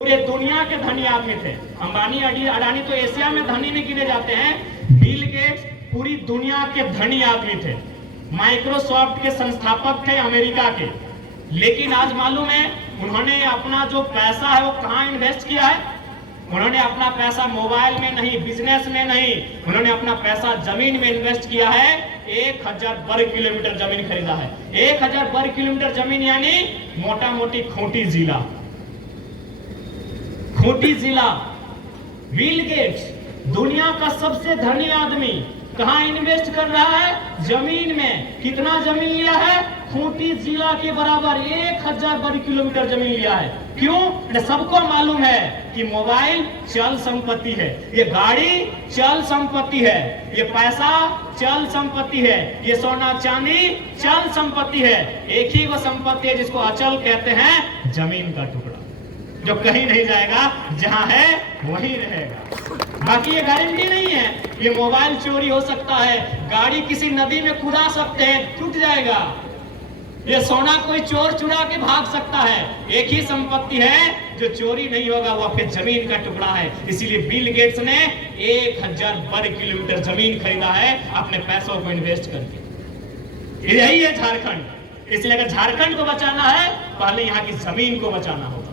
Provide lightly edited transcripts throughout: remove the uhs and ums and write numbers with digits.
पूरे दुनिया के धनी आदमी थे। अंबानी अडानी तो एशिया में धनी नहीं गिने जाते हैं। बिल गेट्स पूरी दुनिया के धनी आदमी थे। माइक्रोसॉफ्ट के संस्थापक थे अमेरिका के। लेकिन आज मालूम है उन्होंने अपना जो पैसा है वो कहां इन्वेस्ट किया है? उन्होंने अपना पैसा मोबाइल में नहीं, बिजनेस में नहीं, उन्होंने अपना पैसा जमीन में इन्वेस्ट किया है। 1000 वर्ग किलोमीटर जमीन खरीदा है। 1000 वर्ग किलोमीटर जमीन यानी मोटा मोटी खूंटी जिला। खूंटी जिला। बिल गेट्स दुनिया का सबसे धनी आदमी कहां इन्वेस्ट कर रहा है? जमीन में। कितना जमीन लिया है? खूंटी जिला के बराबर 1000 वर्ग किलोमीटर जमीन लिया है। क्यों? सबको मालूम है कि मोबाइल चल संपत्ति है, ये गाड़ी चल संपत्ति है, ये पैसा चल संपत्ति है, ये सोना चांदी चल संपत्ति है। एक ही वो संपत्ति है जिसको अचल कहते हैं, जमीन का टुकड़ा जो कहीं नहीं जाएगा, जहां है वहीं रहेगा। बाकी ये गारंटी नहीं है। ये मोबाइल चोरी हो सकता है, गाड़ी किसी नदी में कूदा सकते हैं, टूट जाएगा। ये सोना कोई चोर चुरा के भाग सकता है। एक ही संपत्ति है जो चोरी नहीं होगा, वो फिर जमीन का टुकड़ा है। इसीलिए बिल गेट्स ने 1000 वर्ग किलोमीटर जमीन खरीदा है अपने पैसों को इन्वेस्ट करके। यही है झारखंड। इसलिए अगर झारखंड को बचाना है, पहले यहाँ की जमीन को बचाना होगा।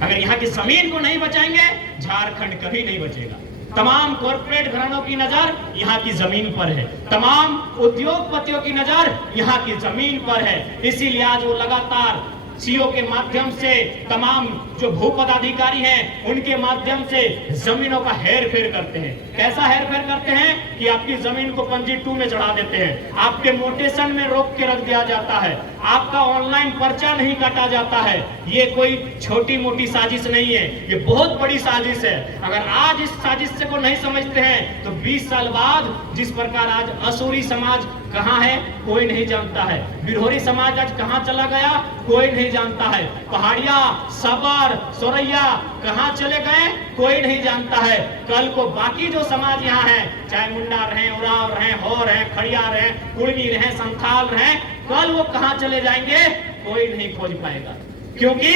अगर यहाँ की जमीन को नहीं बचाएंगे, झारखंड कभी नहीं बचेगा। तमाम कॉर्पोरेट घरानों की नजर यहाँ की जमीन पर है, तमाम उद्योगपतियों की नजर यहाँ की जमीन पर है। इसीलिए आज वो लगातार सीओ के माध्यम से, तमाम जो भू पदाधिकारी हैं उनके माध्यम से जमीनों का हेर फेर करते हैं। कैसा हेर फेर करते हैं कि आपकी जमीन को पंजी 2 में चढ़ा देते हैं, आपके मोटेशन में रोक के रख दिया जाता है, आपका ऑनलाइन पर्चा नहीं काटा जाता है। ये कोई छोटी मोटी साजिश नहीं है, ये बहुत बड़ी साजिश है। अगर आज इस साजिश को नहीं समझते हैं तो 20 साल बाद जिस प्रकार आज असुरी समाज कहां है कोई नहीं जानता है, बिरहोरी समाज आज कहां चला गया कोई नहीं जानता है, पहाड़िया, सबर, सोरैया कहां चले गए कोई नहीं जानता है। कल को बाकी जो समाज यहाँ है, चाहे मुंडा रहे, उराव रहे, हो रहे, खड़िया रहे, कुर्मी रहे, संथाल रहे, कल वो कहां चले जाएंगे कोई नहीं खोज पाएगा। क्योंकि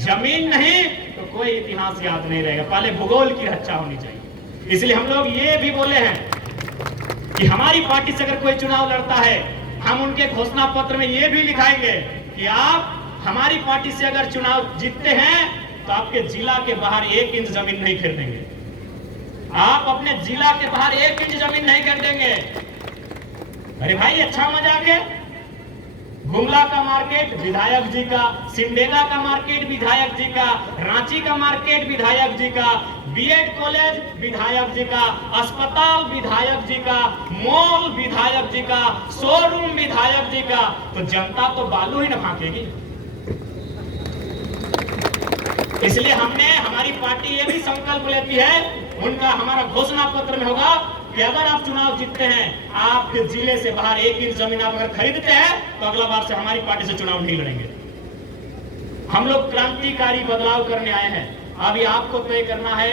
जमीन नहीं तो कोई इतिहास याद नहीं रहेगा। पहले भूगोल की रक्षा होनी चाहिए। इसलिए हम लोग ये भी बोले हैं कि हमारी पार्टी से अगर कोई चुनाव लड़ता है, हम उनके घोषणा पत्र में ये भी लिखाएंगे कि आप हमारी पार्टी से अगर चुनाव जीतते हैं तो आपके जिला के बाहर 1 इंच जमीन नहीं खरीदेंगे। आप अपने जिला के बाहर 1 इंच जमीन नहीं खरीदेंगे। अरे भाई अच्छा मजाक है। गुमला का मार्केट विधायक जी का, सिमडेगा का मार्केट विधायक जी का, रांची का मार्केट विधायक जी का, बीएड कॉलेज विधायक जी का, अस्पताल विधायक जी का, मॉल विधायक जी का, शोरूम विधायक जी का, तो जनता तो बालू ही न फांकेगी। इसलिए हमारी पार्टी ये भी संकल्प लेती है, उनका हमारा घोषणा पत्र में होगा कि अगर आप चुनाव जीतते हैं, आपके जिले से बाहर 1 इंच जमीन आप अगर खरीदते हैं तो अगला बार से हमारी पार्टी से चुनाव नहीं लड़ेंगे। हम लोग क्रांतिकारी बदलाव करने आए हैं। अभी आपको तय करना है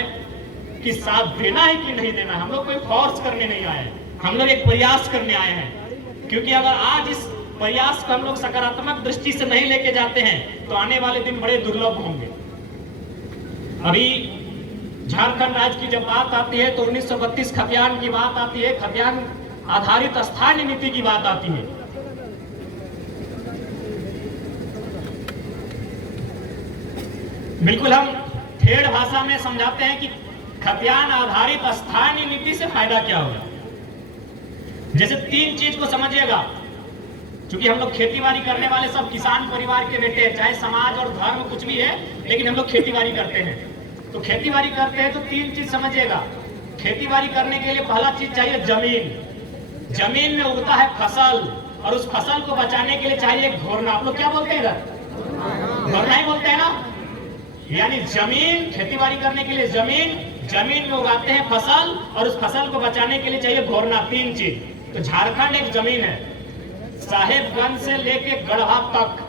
कि साथ देना है कि नहीं देना। हम लोग कोई फोर्स करने नहीं आए हैं, हम लोग एक प्रयास करने आए हैं। क्योंकि अगर आज इस प्रयास को हम लोग सकारात्मक दृष्टि से नहीं लेके जाते हैं तो आने वाले दिन बड़े दुर्लभ होंगे। अभी झारखंड राज्य की जब बात आती है तो 1932 खतियान की बात आती है, खतियान आधारित स्थानीय नीति की बात आती है। बिल्कुल हम ठेठ भाषा में समझाते हैं कि खतियान आधारित स्थानीय नीति से फायदा क्या होगा। जैसे 3 चीज को समझिएगा। क्योंकि हम लोग खेतीबाड़ी करने वाले सब किसान परिवार के बेटे हैं, चाहे समाज और धर्म कुछ भी है, लेकिन हम लोग खेतीबाड़ी करते हैं। तो खेतीबाड़ी करते हैं तो 3 चीज समझिएगा। खेतीबाड़ी करने के लिए पहला चीज चाहिए जमीन। जमीन में उगता है फसल और उस फसल को बचाने के लिए चाहिए घोरना। आप लोग क्या बोलते हैं इधर? घोरना ही बोलते हैं ना। यानी जमीन, खेतीबाड़ी करने के लिए जमीन में उगाते हैं फसल और उस फसल को बचाने के लिए चाहिए घोरना। 3 चीज। तो झारखंड एक जमीन है, साहेबगंज से लेके गढ़वा तक,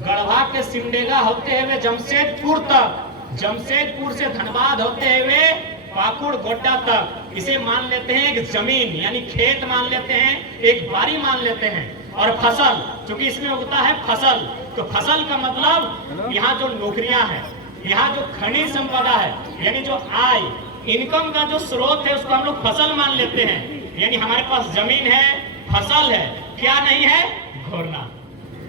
गढ़वा के सिमडेगा होते हुए जमशेदपुर तक, जमशेदपुर से धनबाद होते हुए पाकुड़ गोड्डा तक, इसे मान लेते हैं एक जमीन, यानी खेत मान लेते हैं, एक बारी मान लेते हैं। और फसल, क्योंकि इसमें उगता है फसल, तो फसल का मतलब यहाँ जो नौकरियां हैं, यहाँ जो खनिज संपदा है यानी जो आय इनकम का जो स्रोत है उसको हम लोग फसल मान लेते हैं। यानी हमारे पास जमीन है, फसल है, क्या नहीं है? घोरना।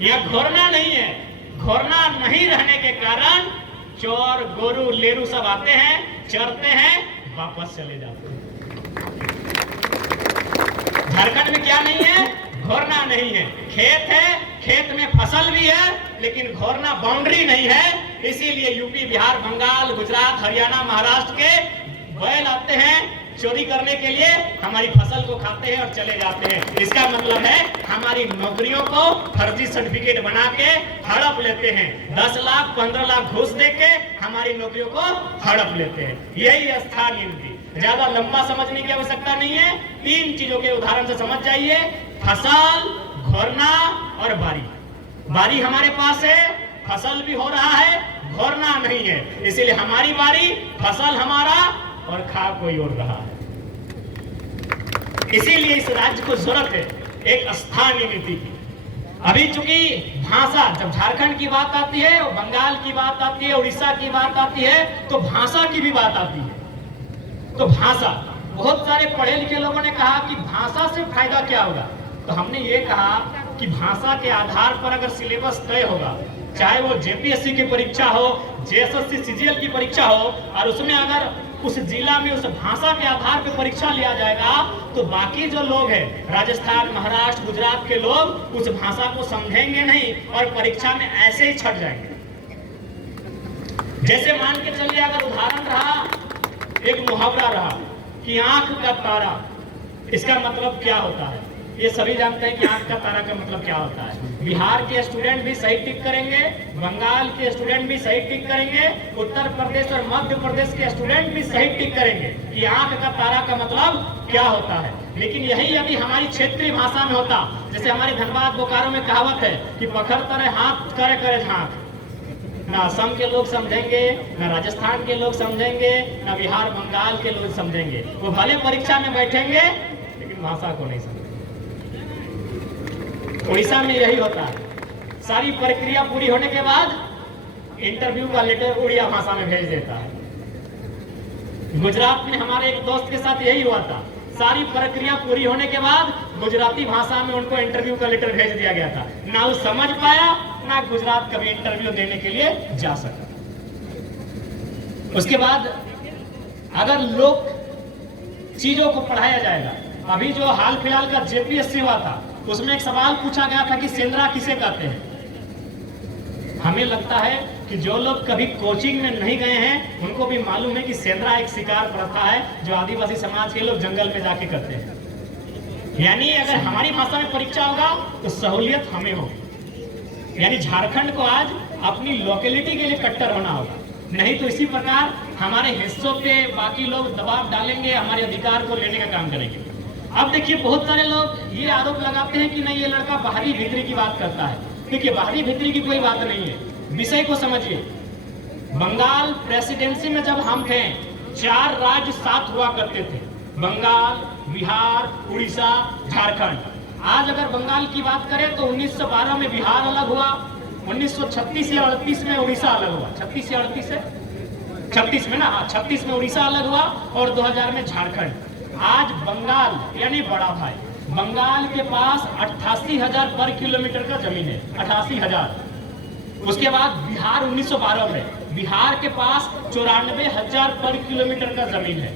यह घोरना नहीं है। घोरना नहीं रहने के कारण चोर गोरू लेरू सब आते हैं, चरते हैं, वापस चले जाते हैं। झारखंड में क्या नहीं है? घोरना नहीं है। खेत है, खेत में फसल भी है, लेकिन घोरना बाउंड्री नहीं है। इसीलिए यूपी, बिहार, बंगाल, गुजरात, हरियाणा, महाराष्ट्र के बैल आते हैं चोरी करने के लिए, हमारी फसल को खाते हैं और चले जाते हैं। इसका मतलब है हमारी नौकरियों को फर्जी सर्टिफिकेट बना के हड़प लेते हैं। 10 लाख 15 लाख घूस देके हमारी नौकरियों को हड़प लेते हैं। यही स्थानीय नीति। ज्यादा लंबा समझने की आवश्यकता नहीं है। 3 चीजों के उदाहरण से समझ जाइए। फसल, घोरना और बारी। बारी हमारे पास है, फसल भी हो रहा है, घोरना नहीं है। इसीलिए हमारी बारी, फसल हमारा और खा कोई और रहा है। इसीलिए इस राज्य को जरूरत है एक स्थानीय नीति की। अभी चूंकि भाषा, जब झारखंड की बात आती है, बंगाल की बात आती है, उड़ीसा की बात आती है, तो भाषा की भी बात आती है। तो भाषा, बहुत सारे पढ़े लिखे लोगों ने कहा कि भाषा से फायदा क्या होगा। तो हमने ये कहा कि भाषा के आधार पर अगर सिलेबस तय होगा, चाहे वो जेपीएससी की परीक्षा हो, जेएसएससी सीजीएल की परीक्षा हो, और उसमें अगर उस जिला में उस भाषा के आधार पर परीक्षा लिया जाएगा, तो बाकी जो लोग हैं राजस्थान, महाराष्ट्र, गुजरात के लोग उस भाषा को समझेंगे नहीं और परीक्षा में ऐसे ही छट जाएंगे। जैसे मान के चलिए, अगर उदाहरण रहा, एक मुहावरा रहा कि आंख का तारा, इसका मतलब क्या होता है? ये सभी जानते हैं कि आंख का तारा का मतलब क्या होता है। बिहार के स्टूडेंट भी सही टिक करेंगे, बंगाल के स्टूडेंट भी सही टिक करेंगे, उत्तर प्रदेश और मध्य प्रदेश के स्टूडेंट भी सही टिक करेंगे कि आंख का तारा का मतलब क्या होता है। लेकिन यही यदि हमारी क्षेत्रीय भाषा में होता, जैसे हमारे धनबाद बोकारो में कहावत है कि पखर तरे हाथ करे करे झांक, ना असम के लोग समझेंगे, ना राजस्थान के लोग समझेंगे, ना बिहार बंगाल के लोग समझेंगे। वो भले परीक्षा में बैठेंगे लेकिन भाषा को नहीं समझेंगे। उड़ीसा में यही होता है। सारी प्रक्रिया पूरी होने के बाद इंटरव्यू का लेटर उड़िया भाषा में भेज देता है। गुजरात में हमारे एक दोस्त के साथ यही हुआ था। सारी प्रक्रिया पूरी होने के बाद गुजराती भाषा में उनको इंटरव्यू का लेटर भेज दिया गया था। ना वो समझ पाया, ना गुजरात कभी इंटरव्यू देने के लिए जा सका। उसके बाद अगर लोग चीजों को पढ़ाया जाएगा, अभी जो हाल फिलहाल का जेपीएससी हुआ था, उसमें एक सवाल पूछा गया था कि सेंद्रा किसे कहते हैं। हमें लगता है कि जो लोग कभी कोचिंग में नहीं गए हैं उनको भी मालूम है कि सेंद्रा एक शिकार प्रथा है जो आदिवासी समाज के लोग जंगल में जाके करते हैं। यानी अगर हमारी भाषा में परीक्षा होगा तो सहूलियत हमें होगी। यानी झारखंड को आज अपनी लोकेलिटी के लिए कट्टर होना होगा, नहीं तो इसी प्रकार हमारे हिस्सों पे बाकी लोग दबाव डालेंगे, हमारे अधिकार को लेने का काम करेंगे। अब देखिए, बहुत सारे लोग ये आरोप लगाते हैं कि नहीं, ये लड़का बाहरी भीतरी की बात करता है। देखिए, बाहरी भीतरी की कोई बात नहीं है, विषय को समझिए। बंगाल प्रेसिडेंसी में जब हम थे, 4 राज्य साथ हुआ करते थे, बंगाल, बिहार, उड़ीसा, झारखंड। आज अगर बंगाल की बात करें तो 1912 में बिहार अलग हुआ, 1936 या 38 में उड़ीसा अलग हुआ। 36 या 38 है, 36 में ना, हाँ 36 में उड़ीसा अलग हुआ और 2000 में झारखंड। आज बंगाल यानी बड़ा भाई, बंगाल के पास 88,000 पर किलोमीटर का जमीन है, 88,000। उसके बाद बिहार 1912 में, बिहार के पास 94,000 पर किलोमीटर का जमीन है।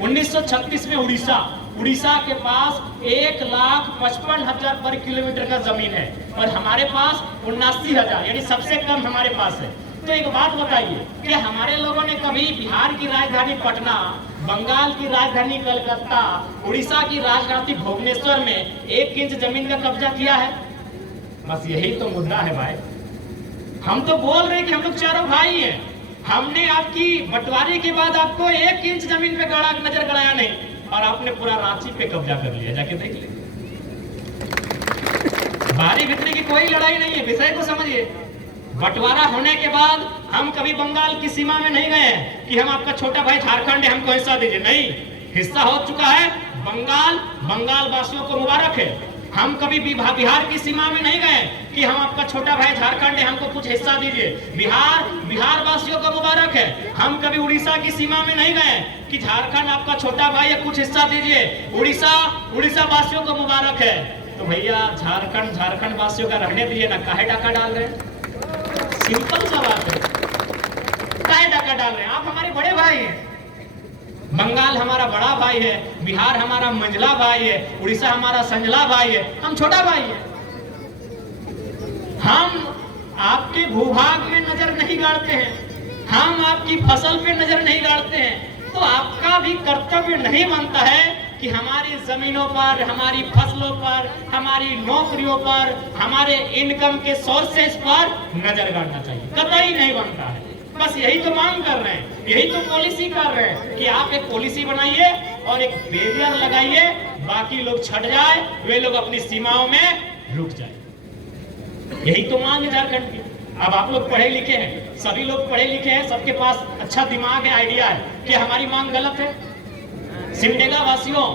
1936 में उड़ीसा, उड़ीसा के पास 1,55,000 पर किलोमीटर का जमीन है और हमारे पास 79,000, यानी सबसे कम हमारे पास है। तो एक बात बताइए कि हमारे लोगों ने कभी बिहार की राजधानी पटना, बंगाल की राजधानी कलकत्ता, उड़ीसा की राजधानी भुवनेश्वर में 1 इंच जमीन का कब्जा किया है? बस यही तो मुद्दा है भाई। हम तो बोल रहे हैं कि हम लोग चारों भाई हैं। हमने आपकी बंटवारे के बाद आपको 1 इंच जमीन पे गड़ा नजर गड़ाया नहीं, और आपने पूरा रांची पे कब्जा कर लिया। जाके देख ले, बाहरी भीतरी की कोई लड़ाई नहीं है, विषय को समझिए। बंटवारा होने के बाद हम कभी बंगाल की सीमा में नहीं गए कि हम आपका छोटा भाई झारखंड है, हमको हिस्सा दीजिए। नहीं, हिस्सा हो चुका है। बंगाल वासियों को मुबारक है। हम कभी बिहार की सीमा में नहीं गए कि हम आपका छोटा भाई झारखंड है, हमको कुछ हिस्सा दीजिए। बिहार वासियों को मुबारक है। हम कभी उड़ीसा की सीमा में नहीं गए कि झारखंड आपका छोटा भाई है, कुछ हिस्सा दीजिए। उड़ीसा वासियों को मुबारक है। तो भैया झारखंड वासियों का रहने दीजिए ना, काहे डाका डाल रहे हैं? सिंपल सा बात है, काहे डाका डाल रहे हैं? आप हमारे बड़े भाई हैं। बंगाल हमारा बड़ा भाई है, बिहार हमारा मंझला भाई है, उड़ीसा हमारा संझला भाई है, हम छोटा भाई है। हम आपके भूभाग में नजर नहीं गाड़ते हैं, हम आपकी फसल पे नजर नहीं गाड़ते हैं। तो आपका भी कर्तव्य नहीं बनता है कि हमारी जमीनों पर, हमारी फसलों पर, हमारी नौकरियों पर, हमारे इनकम के सोर्सेस पर नजर गाड़ना चाहिए। कतई नहीं बनता है। बस यही तो मांग कर रहे हैं, यही तो पॉलिसी कर रहे हैं कि आप एक पॉलिसी बनाइए और एक बैरियर लगाइए, बाकी लोग छट जाए, वे लोग अपनी सीमाओं में रुक जाए। यही तो मांग है झारखंड की। अब आप लोग पढ़े लिखे हैं, सभी लोग पढ़े लिखे हैं, सबके पास अच्छा दिमाग है, आइडिया है कि हमारी मांग गलत है। सिमडेगा वासियों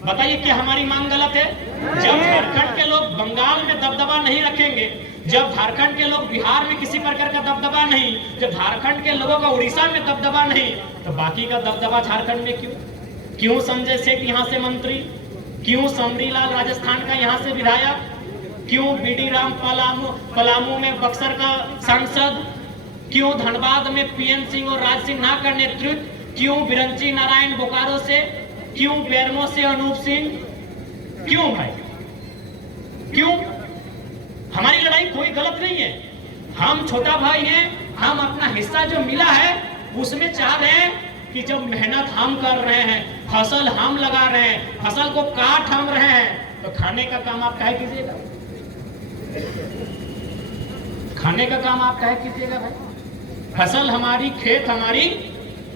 बताइए कि हमारी मांग गलत है? जब झारखंड के लोग बंगाल में दबदबा नहीं रखेंगे, जब झारखंड के लोग बिहार में किसी प्रकार का दबदबा नहीं, जब झारखंड के लोगों का उड़ीसा में दबदबा नहीं, तो बाकी का दबदबा झारखंड में क्यों संजय सेठ यहाँ से मंत्री, क्यों समरीलाल राजस्थान का यहाँ से विधायक, क्यों बीडी राम पलामू में बक्सर का सांसद, क्यों धनबाद में पीएन सिंह और राज सिंह नाग का नेतृत्व, क्यों बिरंची नारायण बोकारो से, क्यों बेरमो से अनूप सिंह, क्यों भाई, क्यों? हमारी लड़ाई कोई गलत नहीं है, हम छोटा भाई हैं, हम अपना हिस्सा जो मिला है उसमें चाह रहे हैं कि जब मेहनत हम कर रहे हैं, फसल हम लगा रहे हैं, फसल को काट हम रहे हैं, तो खाने का काम आप काहे कीजिएगा? खाने का काम आप काहे कीजिएगा भाई? फसल हमारी, खेत हमारी,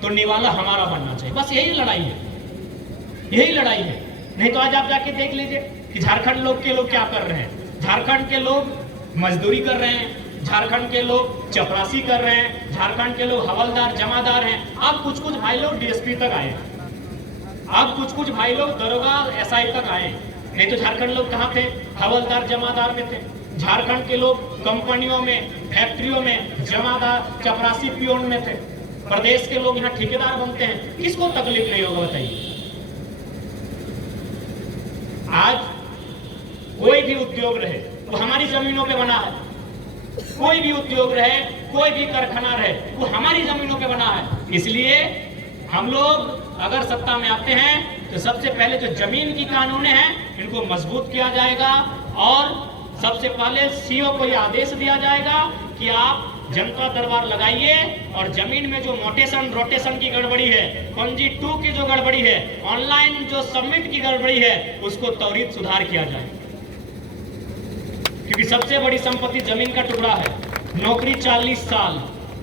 तो निवाला हमारा बनना चाहिए। बस यही लड़ाई है, यही लड़ाई है। नहीं तो आज आप जाके देख लीजिए कि झारखंड के लोग क्या कर रहे हैं। झारखंड के लोग मजदूरी कर रहे हैं, झारखंड के लोग चपरासी कर रहे हैं, झारखंड के लोग हवलदार जमादार हैं। अब कुछ भाई लोग डीएसपी तक आए, अब कुछ भाई लोग दरोगा एसआई तक आए। नहीं तो झारखंड लोग कहाँ थे? हवलदार जमादार में थे। झारखंड के लोग कंपनियों में, फैक्ट्रियों में जमादार, चपरासी, पियोन में थे। प्रदेश के लोग यहाँ ठेकेदार बनते हैं। किसको तकलीफ नहीं होगा बताइए? आज कोई भी उद्योग रहे वो हमारी जमीनों पे बना है, कोई भी उद्योग रहे, कोई भी कारखाना रहे, वो हमारी जमीनों पे बना है। इसलिए हम लोग अगर सत्ता में आते हैं तो सबसे पहले जो जमीन की कानून है इनको मजबूत किया जाएगा और सबसे पहले सीओ को यह आदेश दिया जाएगा कि आप जनता दरबार लगाइए और जमीन में जो रोटेशन की गड़बड़ी है, पंजी 2 की जो गड़बड़ी है, ऑनलाइन जो सबमिट की गड़बड़ी है, उसको त्वरित सुधार किया जाए। क्योंकि सबसे बड़ी संपत्ति जमीन का टुकड़ा है। नौकरी 40 साल,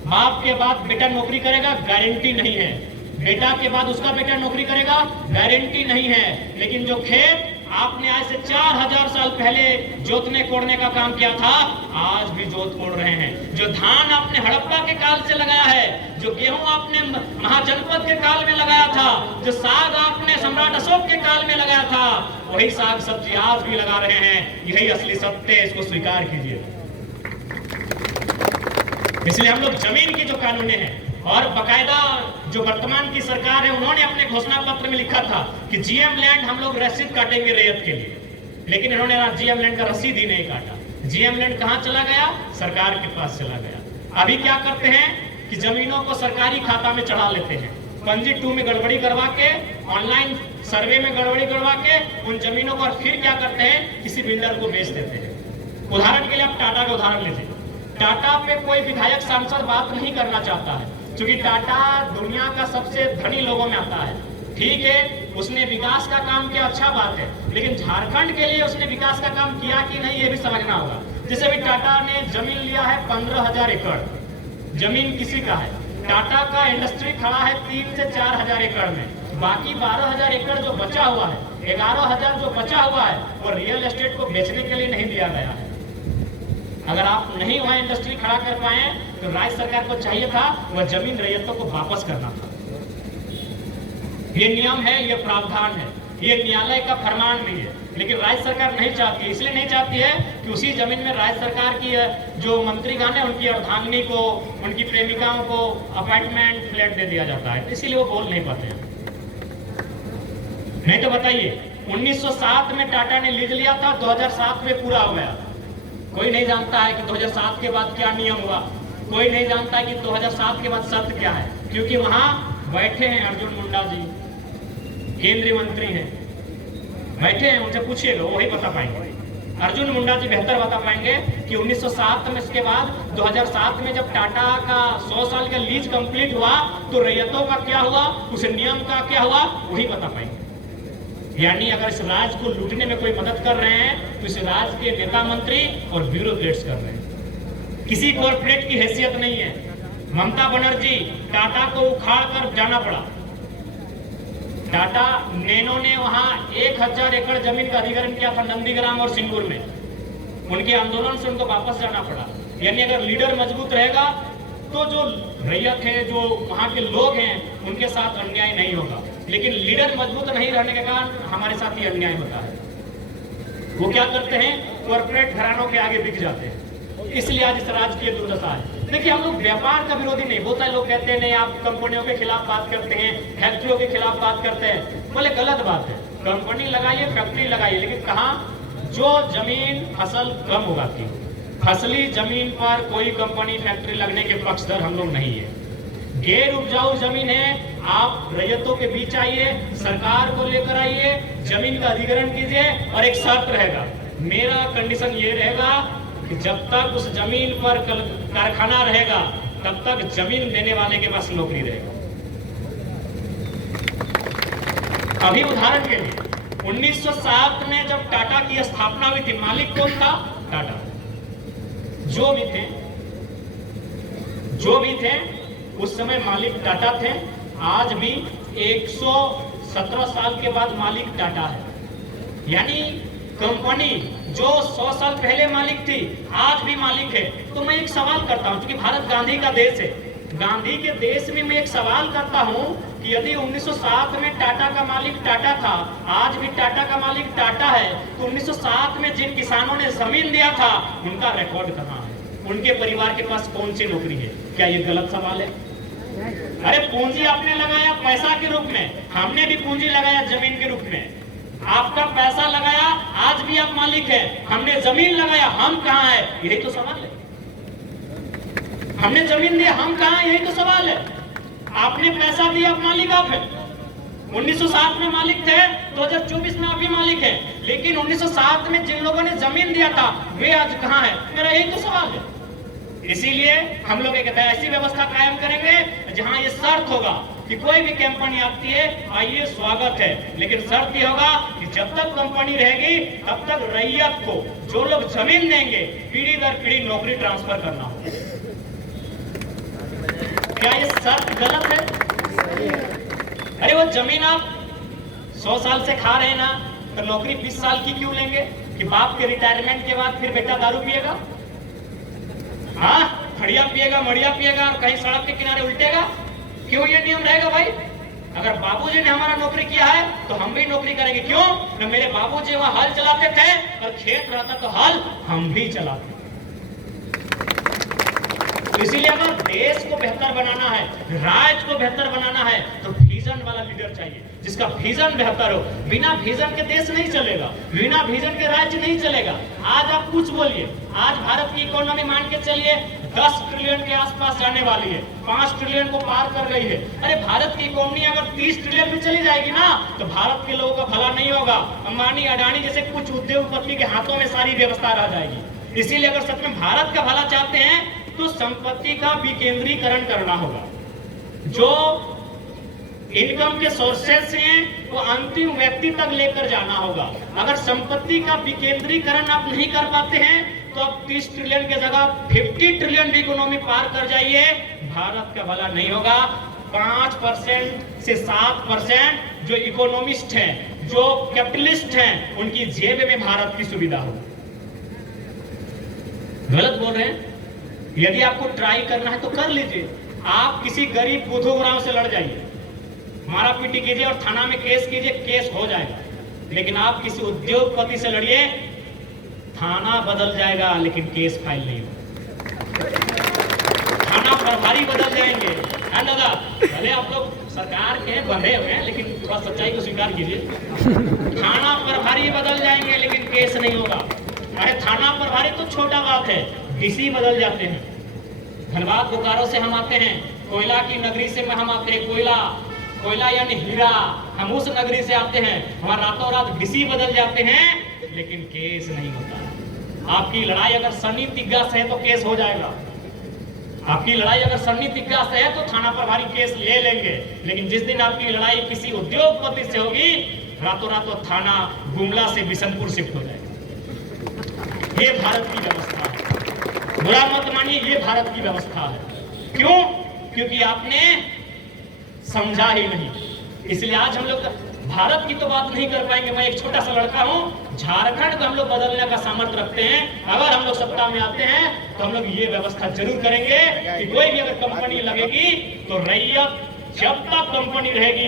बाप के बाद बेटा नौकरी करेगा, गारंटी नहीं है। बेटा के बाद उसका बेटा नौकरी करेगा, गारंटी नहीं है। लेकिन जो खेत आपने आज से 4000 साल पहले जोतने कोड़ने का काम किया था, आज भी जोत कोड़ रहे हैं। जो धान आपने हड़प्पा के काल से लगाया है, जो गेहूं आपने महाजनपद के काल में लगाया था, जो साग आपने सम्राट अशोक के काल में लगाया था, वही साग सब्जी आज भी लगा रहे हैं। यही असली सत्य है, इसको स्वीकार कीजिए। इसलिए हम लोग जमीन की जो कानून है और बकायदा जो वर्तमान की सरकार है उन्होंने अपने घोषणा पत्र में लिखा था कि जीएम लैंड हम लोग रसीद काटेंगे रैयत के लिए, लेकिन इन्होंने जीएम लैंड का रसीद ही नहीं काटा। जीएम लैंड कहां चला गया? सरकार के पास चला गया। अभी क्या करते हैं कि जमीनों को सरकारी खाता में चढ़ा लेते हैं, पंजी 2 में गड़बड़ी करवा के, ऑनलाइन सर्वे में गड़बड़ी करवा के उन जमीनों को, और फिर क्या करते हैं, किसी बिल्डर को बेच देते हैं। उदाहरण के लिए आप टाटा का उदाहरण लीजिए। टाटा पे कोई विधायक सांसद बात नहीं करना चाहता है क्योंकि टाटा दुनिया का सबसे धनी लोगों में आता है। ठीक है, उसने विकास का काम किया, अच्छा बात है, लेकिन झारखंड के लिए उसने विकास का काम किया कि नहीं ये भी समझना होगा। जैसे भी टाटा ने जमीन लिया है 15,000 एकड़, जमीन किसी का है। टाटा का इंडस्ट्री खड़ा है 3 से 4,000 एकड़ में, बाकी 12,000 एकड़ जो बचा हुआ है, 11,000 जो बचा हुआ है, वो रियल एस्टेट को बेचने के लिए नहीं दिया गया है। अगर आप नहीं वहां इंडस्ट्री खड़ा कर पाए तो राज्य सरकार को चाहिए था वह जमीन रैयतों को वापस करना था। ये नियम है, ये प्रावधान है, ये न्यायालय का फरमान भी है। लेकिन राज्य सरकार नहीं चाहती है। इसलिए नहीं चाहती है कि उसी जमीन में राज्य सरकार की जो मंत्रीगण है उनकी अर्धांगिनी को, उनकी प्रेमिकाओं को अपार्टमेंट फ्लैट दे दिया जाता है, तो इसीलिए वो बोल नहीं पाते हैं। नहीं तो बताइए, 1907 में टाटा ने लीज लिया था, 2007 में पूरा हो गया। कोई नहीं जानता है कि 2007 के बाद क्या नियम हुआ, कोई नहीं जानता है कि 2007 के बाद सत्य क्या है, क्योंकि वहां बैठे हैं अर्जुन मुंडा जी, केंद्रीय मंत्री हैं, बैठे हैं, उनसे पूछिएगा, वही बता पाएंगे। अर्जुन मुंडा जी बेहतर बता पाएंगे कि 1907 में, इसके बाद 2007 में जब टाटा का 100 साल का लीज कंप्लीट हुआ तो रैयतों का क्या हुआ, उस नियम का क्या हुआ, वही बता पाएंगे। यानी अगर इस राज्य को लूटने में कोई मदद कर रहे हैं तो इस राज्य के नेता मंत्री और ब्यूरोक्रेट्स कर रहे हैं, किसी कॉर्पोरेट की हैसियत नहीं है। ममता बनर्जी, टाटा को उखाड़ कर जाना पड़ा। टाटा नैनो ने वहां 1000 एकड़ जमीन का अधिग्रहण किया था नंदीग्राम और सिंगूर में, उनके आंदोलन से उनको वापस जाना पड़ा। यानी अगर लीडर मजबूत रहेगा तो जो रैयत है, जो वहां के लोग हैं, उनके साथ अन्याय नहीं होगा। लेकिन लीडर मजबूत नहीं रहने के कारण हमारे साथ ही अन्याय होता है। वो क्या करते हैं, कॉर्पोरेट घरानों के आगे बिक जाते हैं। इसलिए आज इस राज्य की दुर्दशा है। देखिए, हम लोग व्यापार का विरोधी नहीं, बहुत सारे लोग कहते हैं नहीं आप कंपनियों के खिलाफ बात करते हैं, फैक्ट्रियों के खिलाफ बात करते हैं। बोले गलत बात है, कंपनी लगाइए, फैक्ट्री लगाइए, लेकिन कहाँ, जो जमीन फसल कम उगाती है, फसली जमीन पर कोई कंपनी फैक्ट्री लगने के पक्षधर हम लोग नहीं है। गैर उपजाऊ जमीन है, आप रैयतों के बीच आइए, सरकार को लेकर आइए, जमीन का अधिग्रहण कीजिए, और एक शर्त रहेगा, मेरा कंडीशन ये रहेगा कि जब तक उस जमीन पर कारखाना रहेगा तब तक जमीन देने वाले के पास नौकरी रहेगा। अभी उदाहरण के लिए 1907 में जब टाटा की स्थापना हुई थी, मालिक कौन था, टाटा। जो भी थे उस समय मालिक टाटा थे। आज भी 117 साल के बाद मालिक टाटा है। यानी कंपनी जो 100 साल पहले मालिक थी आज भी मालिक है। तो मैं एक सवाल करता हूं, क्योंकि भारत गांधी का देश है, गांधी के देश में मैं एक सवाल करता हूं कि यदि 1907 में टाटा का मालिक टाटा था, आज भी टाटा का मालिक टाटा है, तो 1907 में जिन किसानों ने जमीन दिया था उनका रिकॉर्ड कहां है, उनके परिवार के पास कौन सी नौकरी है? क्या ये गलत सवाल है? अरे पूंजी आपने लगाया पैसा के रूप में, हमने भी पूंजी लगाया जमीन के रूप में। आपका पैसा लगाया, आज भी आप मालिक हैं, हमने जमीन लगाया, हम कहां है? यही तो सवाल है। हमने जमीन दी, हम कहां, यही तो सवाल है। आपने पैसा दिया, आप मालिक आप हैं। 1907 में मालिक थे, 2024 में आप भी मालिक हैं, लेकिन 1907 में जिन लोगों ने जमीन दिया था वे आज कहां है? मेरा यही तो सवाल है। इसीलिए हम लोग एक ऐसी व्यवस्था कायम करेंगे जहां ये शर्त होगा कि कोई भी कंपनी आती है, आइए स्वागत है, लेकिन शर्त ये होगा कि जब तक कंपनी रहेगी तब तक रैयत को, जो लोग जमीन देंगे, पीढ़ी दर पीढ़ी नौकरी ट्रांसफर करना होगा। क्या ये शर्त गलत है? अरे वो जमीन आप 100 साल से खा रहे हैं ना, तो नौकरी 20 साल की क्यों लेंगे कि बाप के रिटायरमेंट के बाद फिर बेटा दारू पिएगा, हाँ खड़िया पिएगा, मड़िया पिएगा और कहीं सड़क के किनारे उल्टेगा? क्यों ये नियम रहेगा भाई? अगर बाबूजी ने हमारा नौकरी किया है तो हम भी नौकरी करेंगे। क्यों न, मेरे बाबूजी वहां हल चलाते थे और खेत रहता तो हल हम भी चलाते। तो इसीलिए अगर देश को बेहतर बनाना है, राज्य को बेहतर बनाना है, तो विजन वाला लीडर चाहिए, जिसका विजन बेहतर हो। बिना विजन के देश नहीं चलेगा, बिना विजन के राज्य नहीं चलेगा। आज आप कुछ बोलिए, आज भारत की इकोनॉमी मान के चलिए 10 ट्रिलियन के आसपास जाने वाली है, 5 ट्रिलियन को पार कर गई है। अरे भारत की इकोनॉमी अगर 30 ट्रिलियन में चली जाएगी ना, तो भारत के लोगों का भला नहीं होगा। अंबानी अडानी जैसे कुछ उद्योगपति के हाथों में सारी व्यवस्था रह जाएगी। इसीलिए अगर सच में भारत का भला चाहते हैं तो संपत्ति का विकेंद्रीकरण करना होगा। जो इनकम के सोर्सेस हैं वो अंतिम व्यक्ति तक लेकर जाना होगा। अगर संपत्ति का विकेंद्रीकरण आप नहीं कर पाते हैं तो अब 30 ट्रिलियन की जगह 50 ट्रिलियन भी इकोनॉमी पार कर जाइए, भारत का भला नहीं होगा। 5% से 7% जो इकोनॉमिस्ट हैं, जो कैपिटलिस्ट हैं, उनकी जेब में भारत की सुविधा हो। गलत बोल रहे हैं? यदि आपको ट्राई करना है तो कर लीजिए। आप किसी गरीब बुद्धू गुराव से लड़ जाइए, मारा पीटी कीजिए और थाना में केस कीजिए, केस हो जाएगा। लेकिन आप किसी उद्योगपति से लड़िए, थाना बदल जाएगा लेकिन केस फाइल नहीं होगा। थाना प्रभारी बदल जाएंगे, है दादा, भले आप लोग सरकार के बंधे हुए हैं लेकिन थोड़ा सच्चाई को स्वीकार कीजिए। थाना प्रभारी बदल जाएंगे लेकिन केस नहीं होगा। अरे थाना प्रभारी तो छोटा बात है, डीसी बदल जाते हैं। धनबाद बोकारो से हम आते हैं, कोयला की नगरी से हम आते हैं, कोयला यानी हीरा, हम उस नगरी से आते हैं। हमारा रातों रात डीसी बदल जाते हैं लेकिन केस नहीं होता। आपकी लड़ाई अगर सन्नी तिग्गा से है तो केस हो जाएगा। आपकी लड़ाई अगर सन्नी तिग्गा से है तो थाना प्रभारी केस ले लेंगे, लेकिन जिस दिन आपकी लड़ाई किसी उद्योगपति से होगी, रातों रात थाना गुमला से बिशनपुर शिफ्ट हो जाएगा। ये भारत की व्यवस्था है, बुरा मत मानिए, ये भारत की व्यवस्था है। क्यों? क्योंकि आपने समझा ही नहीं। इसलिए आज हम लोग भारत की तो बात नहीं कर पाएंगे। मैं एक छोटा सा लड़का हूं, झारखंड को हम लोग बदलने का सामर्थ्य रखते हैं। अगर हम लोग सत्ता में आते हैं तो हम लोग ये व्यवस्था जरूर करेंगे कि कोई भी अगर कंपनी लगेगी तो रैयत, जब तक कंपनी रहेगी